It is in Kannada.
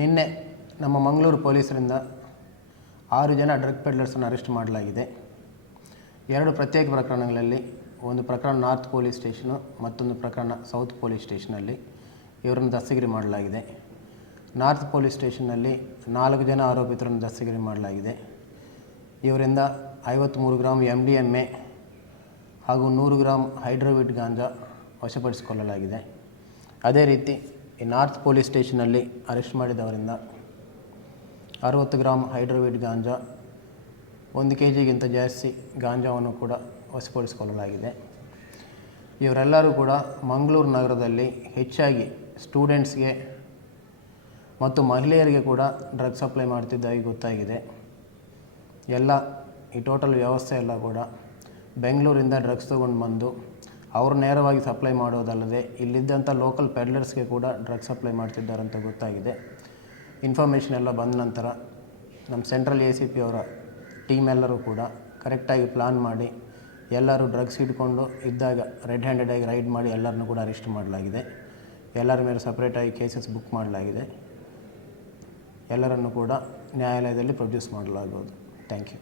ನಿನ್ನೆ ನಮ್ಮ ಮಂಗಳೂರು ಪೊಲೀಸರಿಂದ 6 ಜನ ಡ್ರಗ್ ಪೆಡ್ಲರ್ಸನ್ನು ಅರೆಸ್ಟ್ ಮಾಡಲಾಗಿದೆ. 2 ಪ್ರತ್ಯೇಕ ಪ್ರಕರಣಗಳಲ್ಲಿ, ಒಂದು ಪ್ರಕರಣ ನಾರ್ತ್ ಪೊಲೀಸ್ ಸ್ಟೇಷನು, ಮತ್ತೊಂದು ಪ್ರಕರಣ ಸೌತ್ ಪೊಲೀಸ್ ಸ್ಟೇಷನಲ್ಲಿ ಇವರನ್ನು ದಸ್ತಗಿರಿ ಮಾಡಲಾಗಿದೆ. ನಾರ್ತ್ ಪೊಲೀಸ್ ಸ್ಟೇಷನ್ನಲ್ಲಿ 4 ಜನ ಆರೋಪಿತರನ್ನು ದಸ್ತಗಿರಿ ಮಾಡಲಾಗಿದೆ. ಇವರಿಂದ 53 ಗ್ರಾಂ MDMA ಹಾಗೂ 100 ಗ್ರಾಂ ಹೈಡ್ರೋವಿಟ್ ಗಾಂಜಾ ವಶಪಡಿಸಿಕೊಳ್ಳಲಾಗಿದೆ. ಅದೇ ರೀತಿ ಈ ನಾರ್ತ್ ಪೊಲೀಸ್ ಸ್ಟೇಷನಲ್ಲಿ ಅರೆಸ್ಟ್ ಮಾಡಿದವರಿಂದ 60 ಗ್ರಾಂ ಹೈಡ್ರೋವಿಟ್ ಗಾಂಜಾ, 1 kg ಜಾಸ್ತಿ ಗಾಂಜಾವನ್ನು ಕೂಡ ವಶಪಡಿಸಿಕೊಳ್ಳಲಾಗಿದೆ. ಇವರೆಲ್ಲರೂ ಕೂಡ ಮಂಗಳೂರು ನಗರದಲ್ಲಿ ಹೆಚ್ಚಾಗಿ ಸ್ಟೂಡೆಂಟ್ಸ್ಗೆ ಮತ್ತು ಮಹಿಳೆಯರಿಗೆ ಕೂಡ ಡ್ರಗ್ ಸಪ್ಲೈ ಮಾಡ್ತಿದ್ದಾಗಿ ಗೊತ್ತಾಗಿದೆ. ಈ ಟೋಟಲ್ ವ್ಯವಸ್ಥೆ ಎಲ್ಲ ಕೂಡ ಬೆಂಗಳೂರಿಂದ ಡ್ರಗ್ಸ್ ತೊಗೊಂಡು ಬಂದು ಅವರು ನೇರವಾಗಿ ಸಪ್ಲೈ ಮಾಡೋದಲ್ಲದೆ ಇಲ್ಲಿದ್ದಂಥ ಲೋಕಲ್ ಪೆಡ್ಲರ್ಸ್ಗೆ ಕೂಡ ಡ್ರಗ್ ಸಪ್ಲೈ ಮಾಡ್ತಿದ್ದಾರಂತ ಗೊತ್ತಾಗಿದೆ. ಇನ್ಫಾರ್ಮೇಷನ್ ಎಲ್ಲ ಬಂದ ನಂತರ ನಮ್ಮ ಸೆಂಟ್ರಲ್ ACP ಅವರ ಟೀಮ್ ಎಲ್ಲರೂ ಕೂಡ ಕರೆಕ್ಟಾಗಿ ಪ್ಲಾನ್ ಮಾಡಿ ಎಲ್ಲರೂ ಡ್ರಗ್ಸ್ ಹಿಡ್ಕೊಂಡು ಇದ್ದಾಗ ರೆಡ್ ಹ್ಯಾಂಡೆಡಾಗಿ ರೈಡ್ ಮಾಡಿ ಎಲ್ಲರನ್ನೂ ಕೂಡ ಅರೆಸ್ಟ್ ಮಾಡಲಾಗಿದೆ. ಎಲ್ಲರ ಮೇಲೆ ಸಪ್ರೇಟಾಗಿ ಕೇಸಸ್ ಬುಕ್ ಮಾಡಲಾಗಿದೆ. ಎಲ್ಲರನ್ನು ಕೂಡ ನ್ಯಾಯಾಲಯದಲ್ಲಿ ಪ್ರೊಡ್ಯೂಸ್ ಮಾಡಲಾಗುವುದು. Thank you.